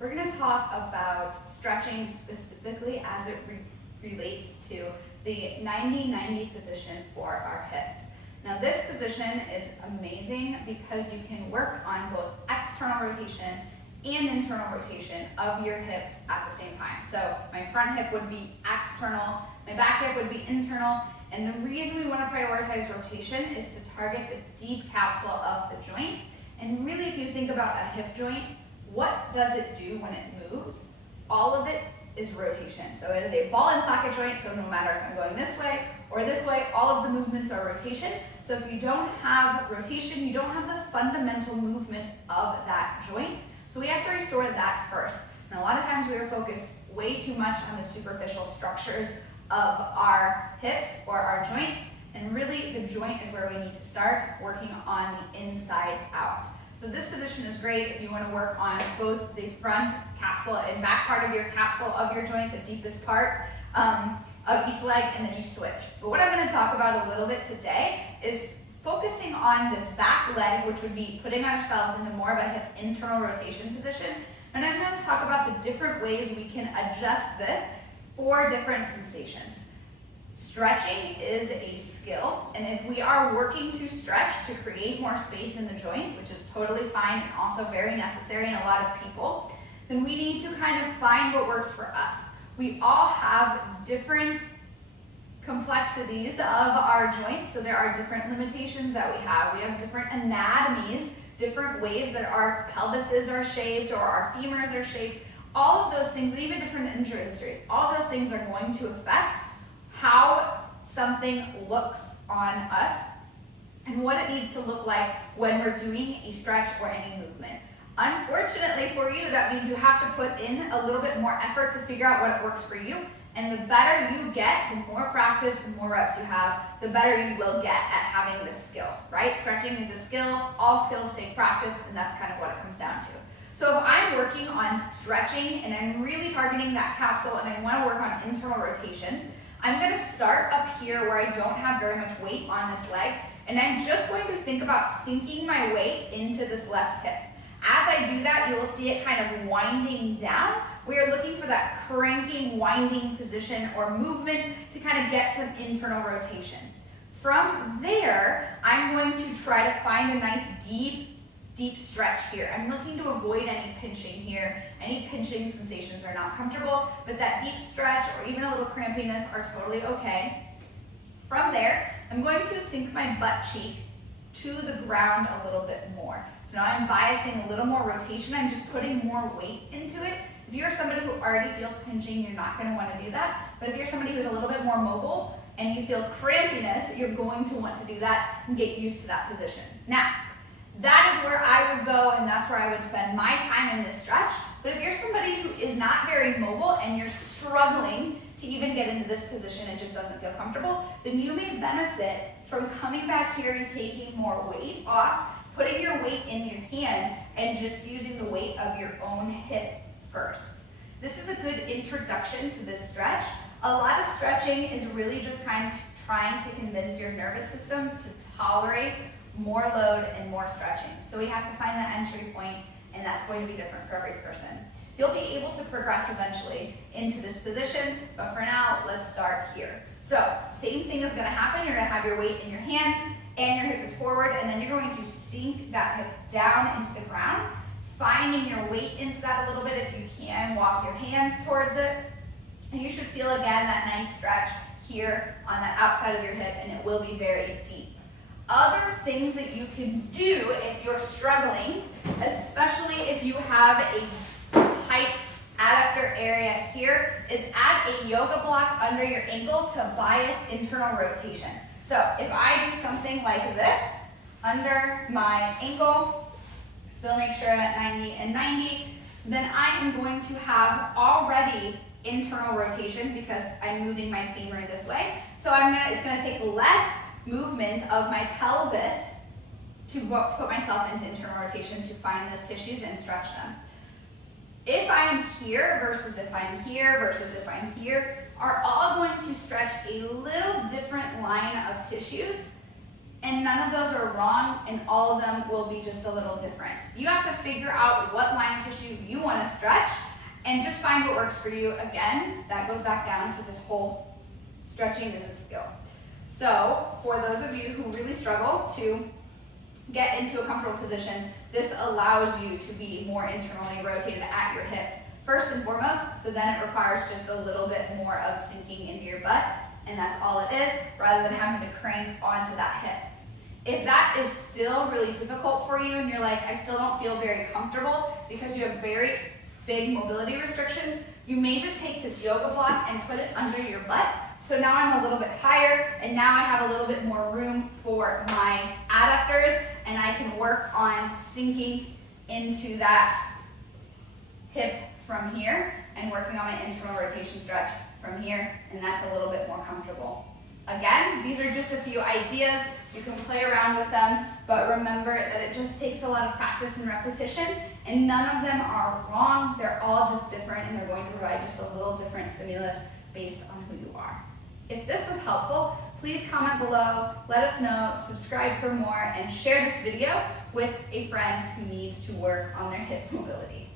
We're going to talk about stretching specifically as it relates to the 90-90 position for our hips. Now this position is amazing because you can work on both external rotation and internal rotation of your hips at the same time. So my front hip would be external, my back hip would be internal, and the reason we want to prioritize rotation is to target the deep capsule of the joint. And really, if you think about a hip joint, what does it do when it moves? All of it is rotation. So it is a ball and socket joint, so no matter if I'm going this way or this way, all of the movements are rotation. So if you don't have rotation, you don't have the fundamental movement of that joint. So we have to restore that first. And a lot of times we are focused way too much on the superficial structures of our hips or our joints, and really the joint is where we need to start working on the inside out. So this position is great if you want to work on both the front capsule and back part of your capsule of your joint, the deepest part of each leg, and then you switch. But what I'm going to talk about a little bit today is focusing on this back leg, which would be putting ourselves into more of a hip internal rotation position. And I'm going to talk about the different ways we can adjust this for different sensations. Stretching is a skill, and if we are working to stretch to create more space in the joint, which is totally fine and also very necessary in a lot of people, then we need to kind of find what works for us. We all have different complexities of our joints, so there are different limitations that we have. We have different anatomies, different ways that our pelvises are shaped or our femurs are shaped. All of those things, even different injury histories, all those things are going to affect how something looks on us and what it needs to look like when we're doing a stretch or any movement. Unfortunately for you, that means you have to put in a little bit more effort to figure out what works for you. And the better you get, the more practice, the more reps you have, the better you will get at having this skill, right? Stretching is a skill. All skills take practice, and that's kind of what it comes down to. So if I'm working on stretching and I'm really targeting that capsule and I want to work on internal rotation, I'm going to start up here where I don't have very much weight on this leg, and I'm just going to think about sinking my weight into this left hip. As I do that, you will see it kind of winding down. We are looking for that cranking, winding position or movement to kind of get some internal rotation. From there, I'm going to try to find a nice deep stretch here. I'm looking to avoid any pinching here. Any pinching sensations are not comfortable, but that deep stretch or even a little crampiness are totally okay. From there, I'm going to sink my butt cheek to the ground a little bit more. So now I'm biasing a little more rotation. I'm just putting more weight into it. If you're somebody who already feels pinching, you're not going to want to do that. But if you're somebody who's a little bit more mobile and you feel crampiness, you're going to want to do that and get used to that position. Now, that is where I would go, and that's where I would spend my time in this stretch. But if you're somebody who is not very mobile and you're struggling to even get into this position, it just doesn't feel comfortable, then you may benefit from coming back here and taking more weight off, putting your weight in your hands, and just using the weight of your own hip first. This is a good introduction to this stretch. A lot of stretching is really just kind of trying to convince your nervous system to tolerate more load and more stretching. So we have to find that entry point, and that's going to be different for every person. You'll be able to progress eventually into this position, but for now, let's start here. So same thing is going to happen. You're going to have your weight in your hands and your hip is forward, and then you're going to sink that hip down into the ground, finding your weight into that a little bit. If you can, walk your hands towards it, and you should feel again that nice stretch here on the outside of your hip, and it will be very deep. Other things that you can do if you're struggling, especially if you have a tight adductor area here, is add a yoga block under your ankle to bias internal rotation. So if I do something like this under my ankle, still make sure I'm at 90 and 90, then I am going to have already internal rotation because I'm moving my femur this way. So it's going to take less movement of my pelvis to put myself into internal rotation to find those tissues and stretch them. If I'm here versus if I'm here versus if I'm here are all going to stretch a little different line of tissues and none of those are wrong, and all of them will be just a little different. You have to figure out what line of tissue you want to stretch and just find what works for you. Again, that goes back down to this whole stretching is a skill. So for those of you who really struggle to get into a comfortable position, this allows you to be more internally rotated at your hip first and foremost, so then it requires just a little bit more of sinking into your butt, and that's all it is, rather than having to crank onto that hip. If that is still really difficult for you and you're like, I still don't feel very comfortable because you have very big mobility restrictions, you may just take this yoga block and put it under your butt. So now I'm a little bit higher, and now I have a little bit more room for my adductors, and I can work on sinking into that hip from here and working on my internal rotation stretch from here, and that's a little bit more comfortable. Again, these are just a few ideas. You can play around with them, but remember that it just takes a lot of practice and repetition, and none of them are wrong. They're all just different, and they're going to provide just a little different stimulus based on who you are. If this was helpful, please comment below, let us know, subscribe for more, and share this video with a friend who needs to work on their hip mobility.